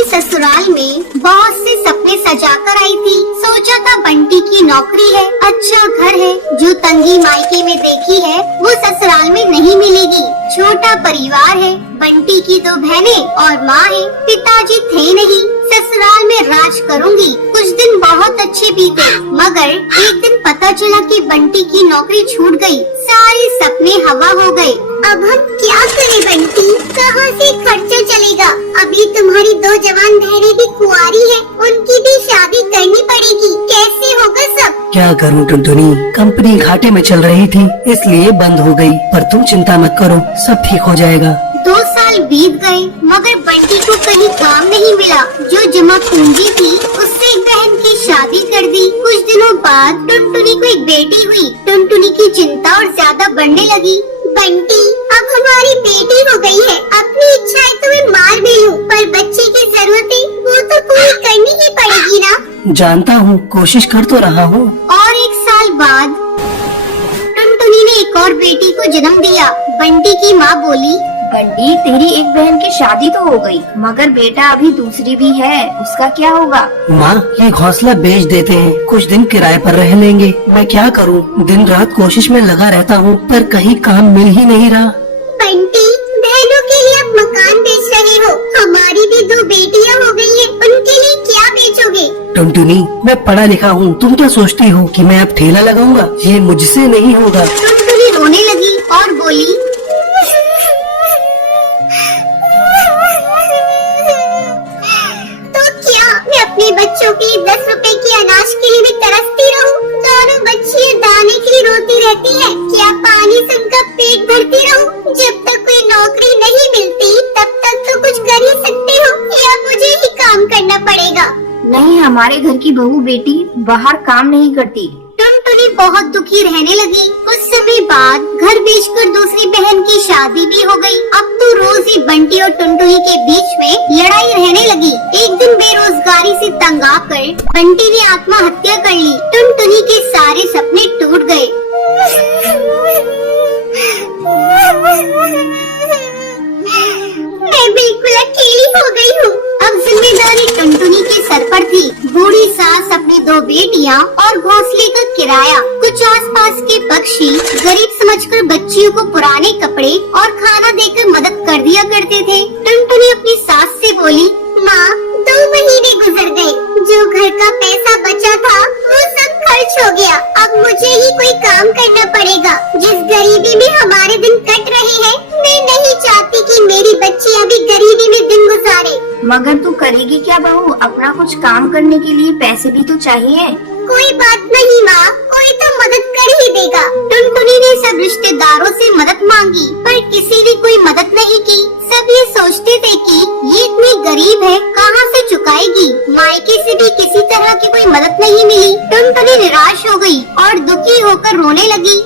टुनटुनी ससुराल में बहुत से सपने सजाकर आई थी। सोचा था बंटी की नौकरी है, अच्छा घर है, जो तंगी मायके में देखी है वो ससुराल में नहीं मिलेगी। छोटा परिवार है, बंटी की 2 बहनें और माँ है, पिताजी थे नहीं। ससुराल में राज करूंगी। कुछ दिन बहुत अच्छे बीते, मगर एक दिन पता चला कि बंटी की नौकरी छूट गई। सारे सपने हवा हो गए। अब हम क्या करें बंटी, कहाँ से खर्चा चलेगा? अभी तुम्हारी 2 जवान बहनें भी कुंवारी हैं, उनकी भी शादी करनी पड़ेगी। कैसे होगा सब? क्या करूं टुनटुनी, कंपनी घाटे में चल रही थी इसलिए बंद हो गई। पर तुम चिंता मत करो, सब ठीक हो जाएगा। 2 साल बीत गए मगर बंटी को कहीं काम नहीं मिला। जो जमा पूंजी थी उससे एक बहन की शादी कर दी। कुछ दिनों बाद टुनटुनी को एक बेटी हुई। टुनटुनी की चिंता और ज्यादा बढ़ने लगी। बंटी, अब हमारी बेटी हो गई है, अपनी इच्छाएं तो मैं मार भी लूं, पर बच्चे की जरूरतें वो तो पूरी करनी ही पड़ेगी ना। जानता हूँ, कोशिश कर तो रहा हूँ। और 1 साल बाद टुनटुनी ने एक और बेटी को जन्म दिया। बंटी की माँ बोली, बंटी, तेरी एक बहन की शादी तो हो गई, मगर बेटा अभी दूसरी भी है, उसका क्या होगा? माँ, ये घोंसला बेच देते हैं, कुछ दिन किराए पर रह लेंगे। मैं क्या करूँ, दिन रात कोशिश में लगा रहता हूँ, पर कहीं काम मिल ही नहीं रहा। बंटी, बहनों के लिए अब मकान बेच रहे हो, हमारी भी 2 बेटियां हो गई हैं, उनके लिए क्या बेचोगे? टुनटुनी, मैं पढ़ा लिखा हूँ, तुम क्या सोचती हो कि मैं अब ठेला लगाऊंगा? ये मुझसे नहीं होगा। टुनटुनी रोने लगी और बोली, तो क्या मैं अपने बच्चों के लिए 10 रुपए की अनाज के लिए भी तरसती रहूं? दोनों बच्चियां दाने के लिए रोती रहती हैं, क्या पानी से उनका पेट भरती रहूं? जब तक कोई नौकरी नहीं मिलती तब तक तो कुछ कर ही सकते हो, या मुझे ही काम करना पड़ेगा? नहीं, हमारे घर की बहू बेटी बाहर काम नहीं करती। टुनटुनी बहुत दुखी रहने लगी। कुछ समय बाद घर बेचकर दूसरी बहन की शादी भी हो गई। अब तो रोज ही बंटी और टुनटुनी के बीच में लड़ाई रहने लगी। एक दिन बेरोजगारी से तंग आकर बंटी ने आत्महत्या कर ली। टुनटुनी के सारे सपने टूट गए। मैं बिल्कुल अकेली हो गई हूँ। अब जिम्मेदारी टुनटुनी के सर पर थी। बूढ़ी सास, अपनी 2 बेटियाँ और घोंसले का किराया। कुछ आसपास के पक्षी गरीब समझकर बच्चियों को पुराने कपड़े और खाना देकर मदद कर दिया करते थे। टुनटुनी अपनी सास से बोली, माँ, 2 महीने गुजर गए, जो घर का पैसा बचा था वो सब खर्च हो गया। अब मुझे ही कोई काम करना पड़ेगा। जिस गरीबी में हमारे दिन कट रहे हैं, मैं नहीं चाहती कि मेरी बच्ची अभी गरीबी में दिन गुजारे। मगर तू करेगी क्या बहू? अपना कुछ काम करने के लिए पैसे भी तो चाहिए। कोई बात नहीं माँ, कोई तो मदद कर ही देगा। टुनटुनी ने सब रिश्तेदारों से मदद मांगी, पर किसी ने कोई मदद नहीं की। सब ये सोचते थे कि ये इतनी गरीब है, कहाँ से चुकाएगी। मायके से भी किसी तरह की कोई मदद नहीं मिली। टुनटुनी निराश हो गई और दुखी होकर रोने लगी।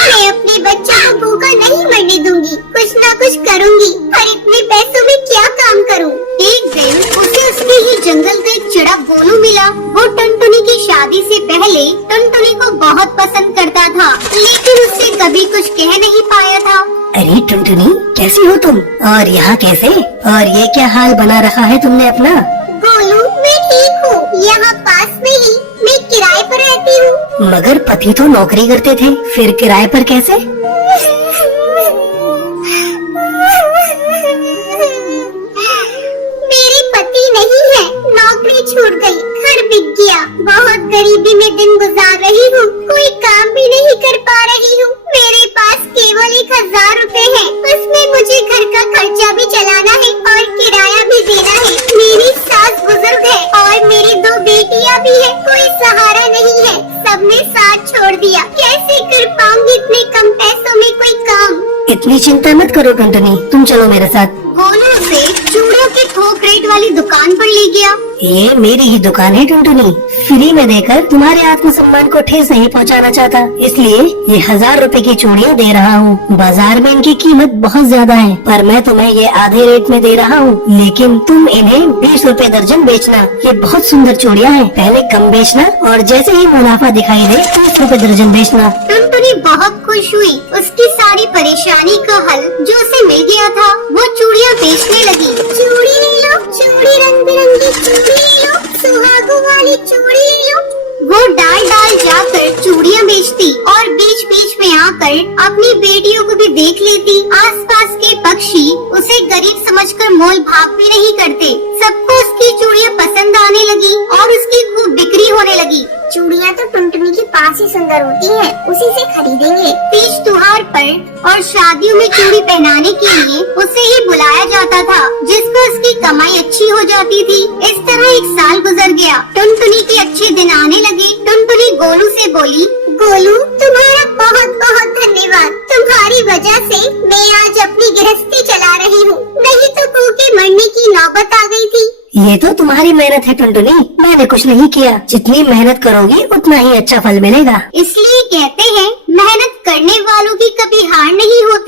मैं अपने बच्चों को भूखा नहीं मरने दूंगी, कुछ ना कुछ करूंगी, पर इतने पैसों में क्या काम करूं? एक दिन उसे उसके ही जंगल का एक चिड़ा गोलू मिला। वो टुनटुनी की शादी से पहले टुनटुनी को बहुत पसंद करता था, लेकिन उससे कभी कुछ कह नहीं पाया था। अरे टुनटुनी, कैसी हो तुम? और यहाँ कैसे? और ये क्या हाल बना रखा है तुमने अपना? गोलू, मैं ठीक हूँ, यहाँ पास में ही मैं किराए पर रहती हूँ। मगर पति तो नौकरी करते थे, फिर किराए पर कैसे? मेरे पति नहीं है, नौकरी छूट गई, घर बिक गया। बहुत गरीबी में दिन गुजार रही हूँ, कोई काम भी नहीं कर पा रही हूँ। मेरे पास केवल 1000 रुपए है, उसमें मुझे घर का खर्चा भी चलाना है और किराया भी देना है। मेरी सास बुजुर्ग है और मेरी 2 बेटियाँ भी है, कोई सहारा नहीं है, सबने साथ छोड़ दिया। कैसे कर पाऊंगी इतने कम पैसों में कोई काम? इतनी चिंता मत करो टुनटुनी, तुम चलो मेरे साथ। गोलू उसे चूड़ों की थोक रेट वाली दुकान पर ले गया। ये मेरी ही दुकान है टुनटुनी, फ्री में देकर तुम्हारे आत्मसम्मान को ठेस नहीं पहुंचाना चाहता, इसलिए ये 1000 रुपए की चूड़ियाँ दे रहा हूँ। बाजार में इनकी कीमत बहुत ज्यादा है, पर मैं तुम्हें ये आधे रेट में दे रहा हूँ। लेकिन तुम इन्हें 20 रुपए दर्जन बेचना। ये बहुत सुंदर चूड़ियाँ हैं, पहले कम बेचना और जैसे ही मुनाफा दिखाई दे 30 रुपए दर्जन बेचना। टुनटुनी बहुत खुश हुई। उसकी सारी परेशानी का हल जो उसे मिल गया था, वो चूड़ियाँ बेचने लगी। चूड़ी ले लो, चूड़ी रंग बिरंगी चूड़ी ले लो, सुहागों वाली चूड़ी ले लो। वो डाल डाल जाकर चूड़ियाँ बेचती और बीच बीच में आकर अपनी बेटियों को भी देख लेती। आसपास के पक्षी उसे गरीब समझकर मोल भाव भी नहीं करते। सबको उसकी चूड़ियाँ पसंद आने लगी और उसकी खूब बिक्री होने लगी। चूड़ियाँ तो टुनटुनी के पास ही सुंदर होती हैं, उसी से खरीदेंगे। तीज त्योहार पर और शादियों में चूड़ी पहनाने के लिए उसे ही बुलाया जाता था, जिसको उसकी कमाई अच्छी हो जाती थी। इस तरह एक साल गुजर गया। टुनटुनी के अच्छे दिन आने लगे। टुनटुनी गोलू से बोली, गोलू, तुम्हारा बहुत बहुत धन्यवाद। तुम्हारी वजह से मैं आज अपनी गृहस्थी चला रही हूँ, नहीं तो भूखे मरने की नौबत आ गई थी। ये तो तुम्हारी मेहनत है टुनटुनी, मैंने कुछ नहीं किया। जितनी मेहनत करोगी उतना ही अच्छा फल मिलेगा। इसलिए कहते हैं मेहनत करने वालों की कभी हार नहीं होती।